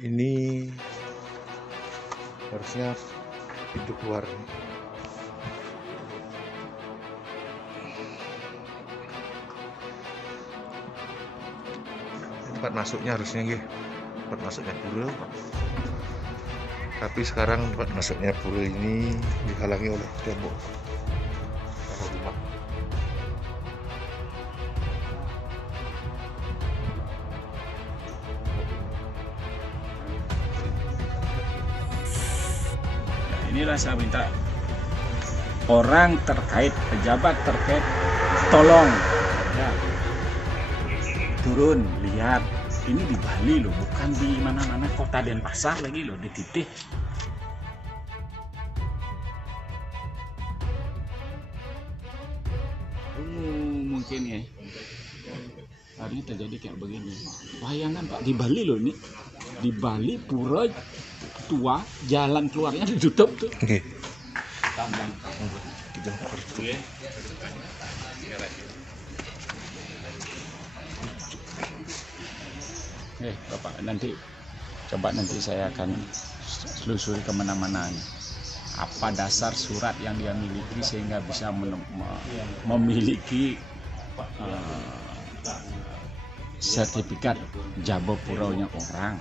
Ini harusnya pintu keluar. Tempat masuknya harusnya nggih. Tempat masuknya pura. Tapi sekarang tempat masuknya pura ini dihalangi oleh tembok rumah. Inilah saya minta orang terkait, pejabat terkait, tolong ya, turun lihat. Ini di Bali loh, bukan di mana-mana kota Denpasar lagi loh, di titik. Mungkin ya hari ini terjadi kayak begini. Bayangkan Pak, di Bali loh ini, di Bali pura tua, jalan keluarnya ditutup tuh. Bapak, nanti saya akan selusuri kemana-mana. Apa dasar surat yang dia miliki sehingga bisa memiliki sertifikat Jabapuranya orang,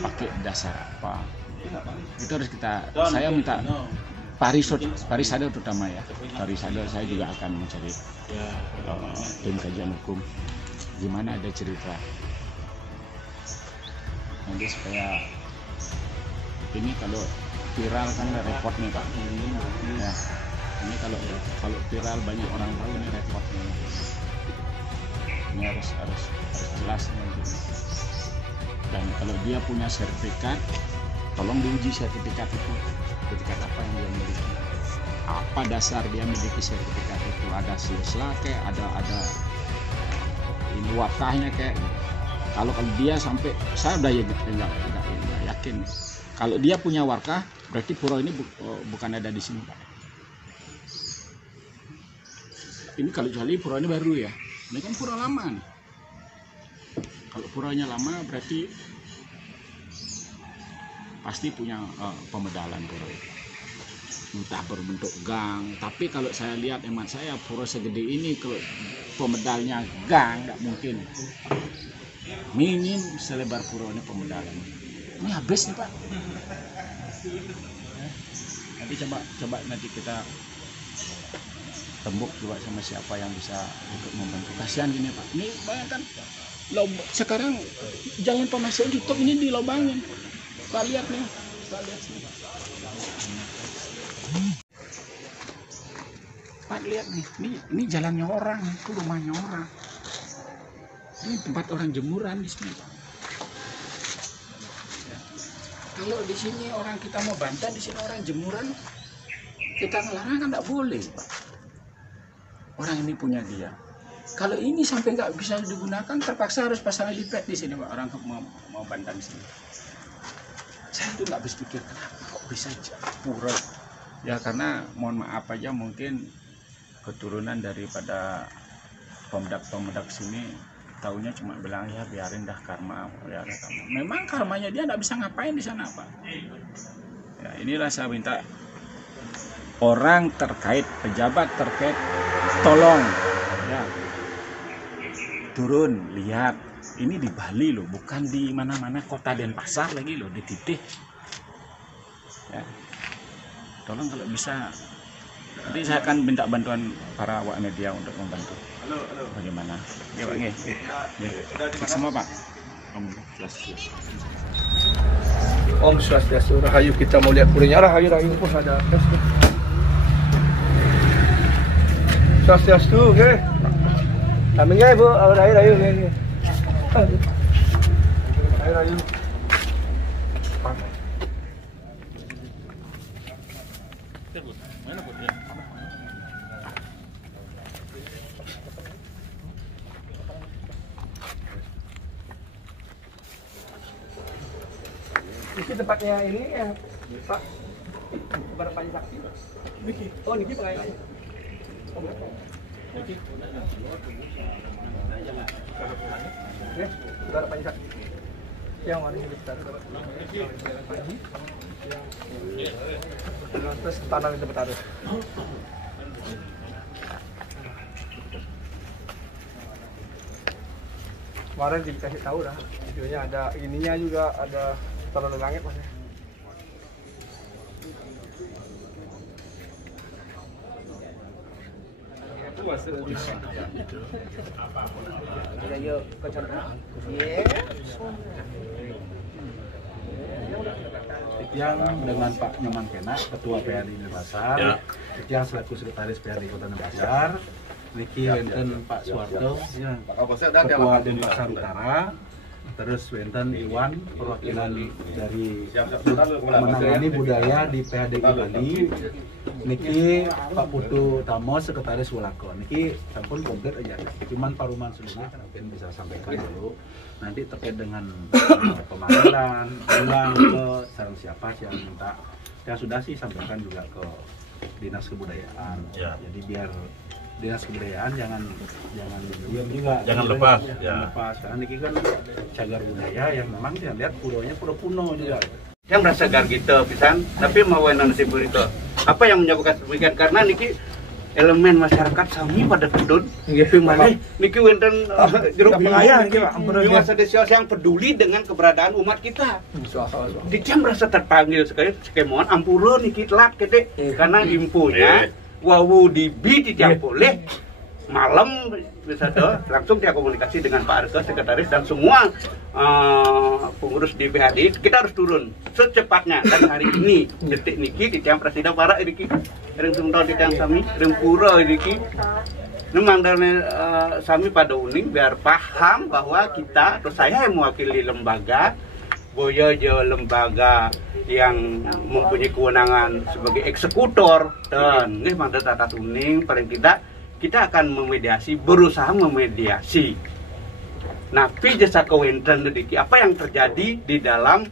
pakai dasar apa? Itu harus saya minta Parisada terutama ya. Parisada saya juga akan mencari tim kajian hukum gimana ada cerita nanti supaya ini kalau viral kan repot nih Pak ya. Ini kalau viral banyak orang tahu ini repot nih. Ini harus jelas nanti. Dan kalau dia punya sertifikat, tolong diuji sertifikat itu. Sertifikat apa yang dia miliki? Apa dasar dia miliki sertifikat itu? Ada silsilah kayak ada ini wakahnya kayak. Kalau dia sampai, saya udah nggak yakin. Kalau dia punya warkah, berarti pura ini bukan ada di sini Pak. Ini kalau kecuali pura ini baru ya. Ini kan pura lama nih. Kalau puranya lama berarti pasti punya pemedalan pura itu. Entah berbentuk gang. Tapi kalau saya lihat hemat saya pura segede ini kalau pemedalnya gang nggak mungkin. Minim selebar pura ini pemedalan. Ini habis nih Pak. Nanti coba nanti kita tembuk coba sama siapa yang bisa untuk membantu. Kasihan gini Pak. Ini bayangkan sekarang jalan pemasukan tutup ini dilobangin. Pak lihat nih. Pak lihat sini. Pak lihat nih. Ini jalannya orang, itu rumahnya orang. Ini tempat orang jemuran di sini Pak. Kalau di sini orang kita mau bantah, di sini orang jemuran, kita ngelarang kan nggak boleh Pak. Orang ini punya dia. Kalau ini sampai nggak bisa digunakan, terpaksa harus pasang helipad di sini Pak. Orang mau bantah di sini. Saya tuh nggak habis pikir kenapa kok bisa pura. Ya karena mohon maaf aja mungkin keturunan daripada pemedak sini. Taunya cuma bilang ya biarin dah karma. Memang karmanya dia nggak bisa ngapain di sana Pak. Ya, inilah saya minta orang terkait, pejabat terkait, tolong ya, turun lihat. Ini di Bali loh, bukan di mana-mana kota Denpasar lagi loh, di titik. Ya, tolong kalau bisa. Nanti saya akan minta bantuan para awak media untuk membantu. Bagaimana? Ya Pak, semua Pak. Om Swastiastu, Rahayu, kita mau lihat puranya. Rahayu pun ada. Swastiastu, oke. Namanya Ibu, Rahayu, oke. Rahayu. Ini tempatnya ini ya Pak, berapa saksi? Niki. Oh Niki pengayanya. Niki. Oke, berapa saksi? Yang warna besar. Terus tanam itu bertaruh. Kemarin dikasih tahu dah, videonya ada ininya juga, ada taruh di langit mas. Yang dengan Pak Nyoman Kena, Ketua PHD Denpasar, yang selaku Sekretaris PHD Kota Denpasar, Niki wenten Pak Suwarto, Ketua Denpasar Utara, terus wenten Iwan, perwakilan dari menangani budaya di PHDI Bali, Niki Pak Putu Tamo, Sekretaris Wulako. Niki sampun komplit aja, cuman paruman sebelumnya mungkin bisa sampaikan dulu. Nanti terkait dengan pemanggilan, ulang ke sarang siapa yang minta, yang sudah sih sampaikan juga ke Dinas Kebudayaan. Jadi biar Dinas Kebudayaan jangan diam juga, jangan lepas, lepas. Karena ini kan cagar budaya yang memang saya lihat pulau-nya pulau kuno juga. Yang merasa gar gitu pisan, tapi mau nasib itu. Apa yang menyebabkan demikian? Karena niki elemen masyarakat sami pada tudun, niki wenten jeruk pengayah desa yang peduli dengan keberadaan umat kita. Dia merasa terpanggil sekali, mohon ampura niki telat kede, karena infonya wawu dibi tidak boleh malam bisa tuh langsung dia komunikasi dengan Pak Arke, sekretaris dan semua pengurus di PHD. Kita harus turun secepatnya dan hari ini detik niki titiang presiden para niki ring sumtol titiang sami ring pura niki memang dari sami pada uning biar paham bahwa kita atau saya yang mewakili lembaga Boyo lembaga yang mempunyai kewenangan sebagai eksekutor dan ini mandat atas uning paling tidak kita akan memediasi, berusaha memediasi. Nah, jasa kewenten niki apa yang terjadi di dalam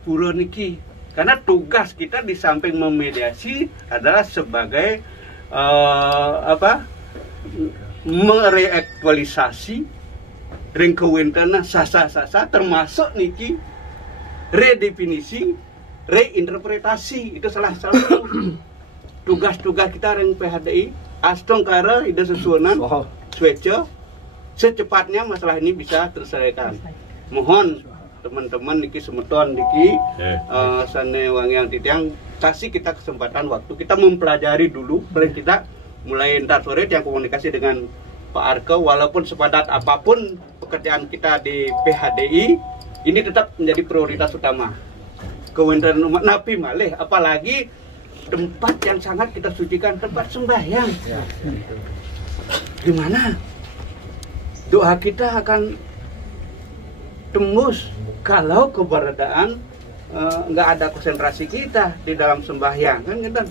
pura niki? Karena tugas kita di samping memediasi adalah sebagai mereaktualisasi ring kewentena sasa termasuk niki redefinisi, reinterpretasi. Itu salah satu tugas-tugas kita ring PHDI. Astong kara ida sesuanan swece secepatnya masalah ini bisa terselesaikan. Mohon teman-teman niki semeton niki sane wang yang titiang kasih kita kesempatan waktu kita mempelajari dulu, paling kita mulai ntar sore yang komunikasi dengan Pak Arke, walaupun sepadat apapun pekerjaan kita di PHDI ini tetap menjadi prioritas utama. Kewenten umat nabi malih, apalagi tempat yang sangat kita sucikan, tempat sembahyang. Gimana doa kita akan tembus kalau keberadaan nggak ada konsentrasi kita di dalam sembahyang kan gitu.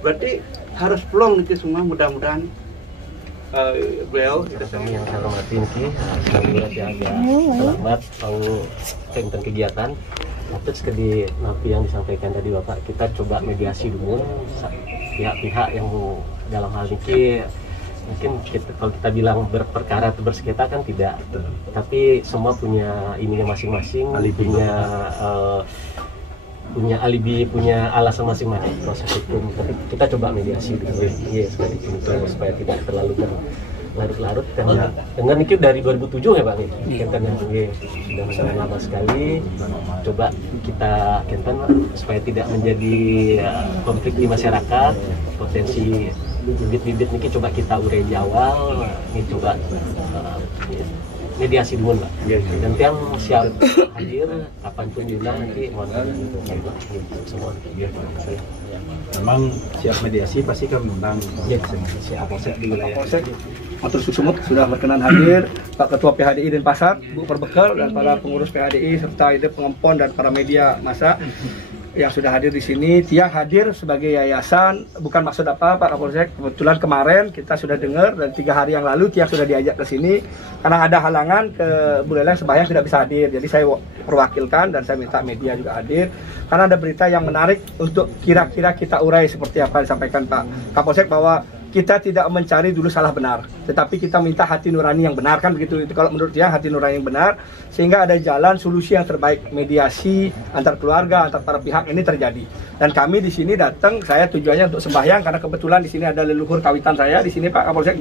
Berarti harus plong itu semua, mudah-mudahan beliau kami yang saya hormati Niki, kami agak selamat mau tentang kegiatan. Terus di napi yang disampaikan tadi Bapak, kita coba mediasi dulu pihak-pihak yang dalam hal ini mungkin kalau kita bilang berperkara atau bersengketa kan tidak, tapi semua punya ininya masing-masing, punya alibi, punya alasan masing-masing proses hukum. Tapi kita coba mediasi dulu ya, supaya tidak terlalu larut-larut. Karena dengan itu dari 2007 ya Pak, Kenten yang sudah lama sekali. Coba kita Kenten supaya tidak menjadi konflik di masyarakat, potensi bibit-bibit ini coba kita urai di awal. Ini coba mediasi dulu Pak. Dan yang siap hadir kapanpun juga nanti mohon semua. Memang siap mediasi pasti kami undang Kapolsek di wilayah Matur Susumut sudah berkenan hadir, Pak Ketua PHDI Denpasar, Bu Perbekal dan para pengurus PHDI serta ide pengempon dan para media massa yang sudah hadir di sini. Tiang hadir sebagai yayasan, bukan maksud apa Pak Kapolsek. Kebetulan kemarin kita sudah dengar dan 3 hari yang lalu Tiang sudah diajak ke sini karena ada halangan ke Buleleng sembahyang tidak bisa hadir. Jadi saya perwakilkan dan saya minta media juga hadir karena ada berita yang menarik untuk kira-kira kita urai seperti apa yang disampaikan Pak Kapolsek bahwa kita tidak mencari dulu salah benar, tetapi kita minta hati nurani yang benar, kan begitu. Itu kalau menurut dia hati nurani yang benar, sehingga ada jalan solusi yang terbaik, mediasi antar keluarga, antar para pihak ini terjadi. Dan kami di sini datang, saya tujuannya untuk sembahyang karena kebetulan di sini ada leluhur kawitan saya di sini, Pak Kapolsek,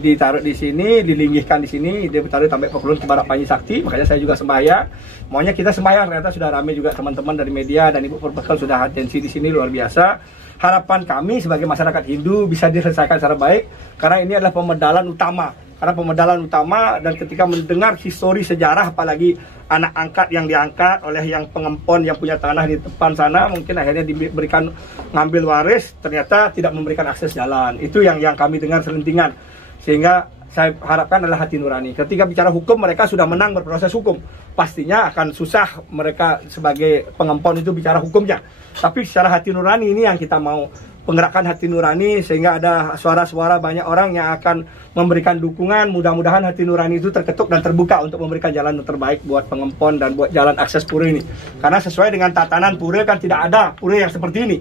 ditaruh di sini, dilinggihkan di sini, dia ditaruh sampai Pekulun Kebarak Panji Sakti, makanya saya juga sembahyang. Maunya kita sembahyang, ternyata sudah ramai juga teman-teman dari media dan Ibu Perbekal sudah atensi di sini luar biasa. Harapan kami sebagai masyarakat Hindu bisa diselesaikan secara baik, karena ini adalah pemedalan utama. Karena pemedalan utama, dan ketika mendengar histori sejarah, apalagi anak angkat yang diangkat oleh yang pengempon yang punya tanah di depan sana, mungkin akhirnya diberikan ngambil waris, ternyata tidak memberikan akses jalan. Itu yang kami dengar selentingan. Sehingga saya harapkan adalah hati nurani. Ketika bicara hukum, mereka sudah menang berproses hukum. Pastinya akan susah mereka sebagai pengempon itu bicara hukumnya. Tapi secara hati nurani ini yang kita mau, penggerakkan hati nurani, sehingga ada suara-suara banyak orang yang akan memberikan dukungan. Mudah-mudahan hati nurani itu terketuk dan terbuka untuk memberikan jalan yang terbaik buat pengempon dan buat jalan akses pura ini. Karena sesuai dengan tatanan pura kan tidak ada pura yang seperti ini.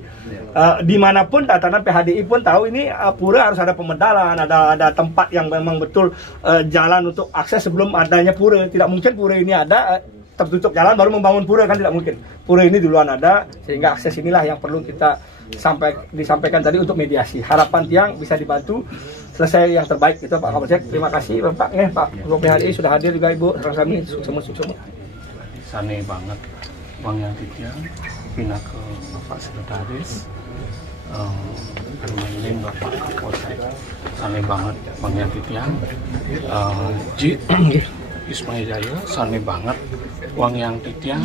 Dimanapun tatanan PHDI pun tahu ini pura harus ada pemedalan, ada tempat yang memang betul jalan untuk akses sebelum adanya pura. Tidak mungkin pura ini ada tertutup jalan baru membangun pura, kan tidak mungkin. Pura ini duluan ada, sehingga akses inilah yang perlu kita disampaikan tadi untuk mediasi. Harapan tiang bisa dibantu selesai yang terbaik itu, Pak Kapolsek. Terima kasih Bapak, Pak PHDI sudah hadir juga, Ibu. Terima kasih, sukses. Sane banget Bang yang tiang, pindah ke Bapak Sekretaris, Permanen Bapak Kapolsek. Sane banget Bang yang tiang, Ismail Jaya, sane banget Wang yang tiang.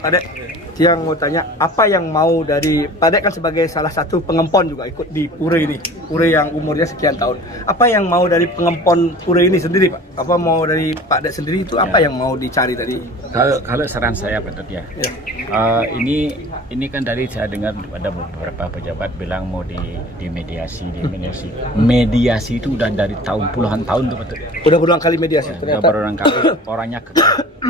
Adek, Tiang mau tanya, apa yang mau dari Pak Dek kan sebagai salah satu pengempon juga ikut di pura ini, pura yang umurnya sekian tahun. Apa yang mau dari pengempon pura ini sendiri, Pak? Apa mau dari Pak Dek sendiri itu apa yang mau dicari tadi? Kalau saran saya Pak ya, ini kan dari saya dengar ada beberapa pejabat bilang mau di mediasi. Mediasi itu udah dari puluhan tahun tuh betul. Udah berulang kali mediasi. Udah berulang kali, orangnya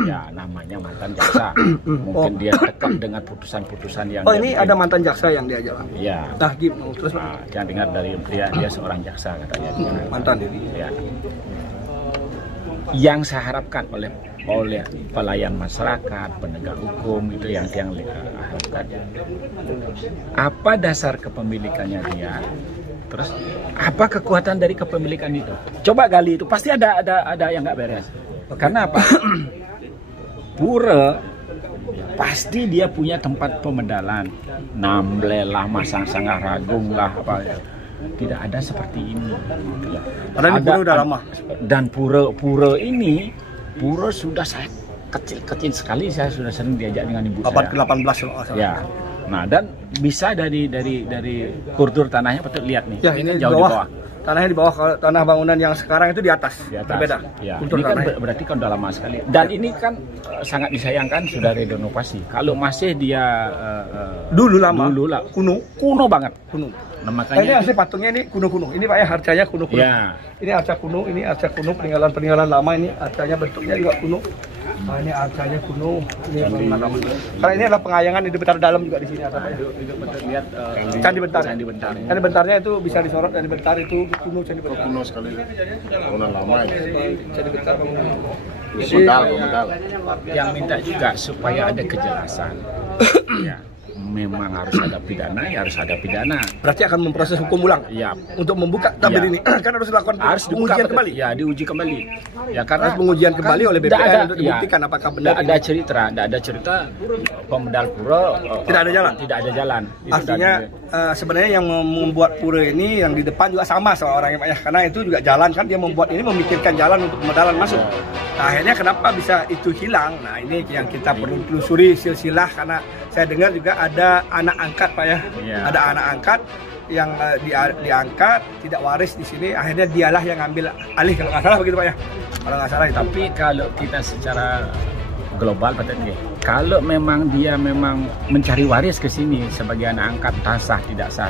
ya namanya mantan jaksa. Mungkin dia tekan dengan putusan-putusan yang ini ada mantan jaksa yang diajak. Iya. Nah, terus yang dengar dari dia seorang jaksa katanya. Mantan. Ya. Yang saya harapkan oleh pelayan masyarakat, penegak hukum itu yang harapkan. Apa dasar kepemilikannya dia? Terus apa kekuatan dari kepemilikan itu? Coba gali itu, pasti ada yang nggak beres. Karena apa? Pura pasti dia punya tempat pemedalan, Namble lah, Masang Sangah Ragung lah, apa ya. Tidak ada seperti ini. Ya. Padahal pura udah lama. Dan pura ini sudah saya kecil sekali, saya sudah sering diajak dengan ibu abad saya. ke-18 Ya. Nah, dan bisa dari kultur tanahnya betul lihat nih. Ya, ini jauh di bawah. Tanahnya di bawah, kalau tanah bangunan yang sekarang itu di atas. Berbeda. Ya, kultur ini kan tanahnya. berarti kan udah lama sekali. Dan ini kan sangat disayangkan sudah renovasi. Kalau masih dia dulu lama, kuno banget. Nah, makanya ini asli patungnya ini kuno-kuno. Ini Pak ya, harcanya kuno-kuno. Ya. Ini arca kuno, peninggalan lama, ini arcanya bentuknya juga kuno. Nah, ini arcanya kuno. Ini lama. Karena ini adalah pengayangan di Bentar dalam juga di sini ada. Lihat Candi Bentar. Candi Bentarnya itu bisa disorot, Candi Bentar itu kuno, Candi Bentar. Kuno sekali. Bangunan lama ya. Candi Bentar bangunan. Medal. Yang minta juga supaya ada kejelasan. Ya. Memang harus ada pidana, ya harus ada pidana. Berarti akan memproses hukum ulang. Iya. Untuk membuka tabir ini kan harus dilakukan pengujian kembali. Ya, diuji kembali. Ya, karena harus pengujian kembali oleh BPN untuk dibuktikan apakah benar. Tidak ada cerita pemedal pura tidak ada jalan. Tidak ada jalan. Artinya sebenarnya yang membuat pura ini yang di depan juga sama orangnya Pak ya. Karena itu juga jalan kan, dia membuat ini memikirkan jalan untuk pemedalan masuk. Nah, akhirnya kenapa bisa itu hilang? Nah, ini yang kita perlu telusuri silsilah, karena saya dengar juga ada anak angkat Pak ya. Ada anak angkat yang diangkat tidak waris di sini, akhirnya dialah yang ngambil alih kalau nggak salah begitu Pak ya. Kalau nggak salah. Tapi kalau kita secara global patutnya, kalau memang dia mencari waris ke sini sebagai anak angkat, sah tidak sah,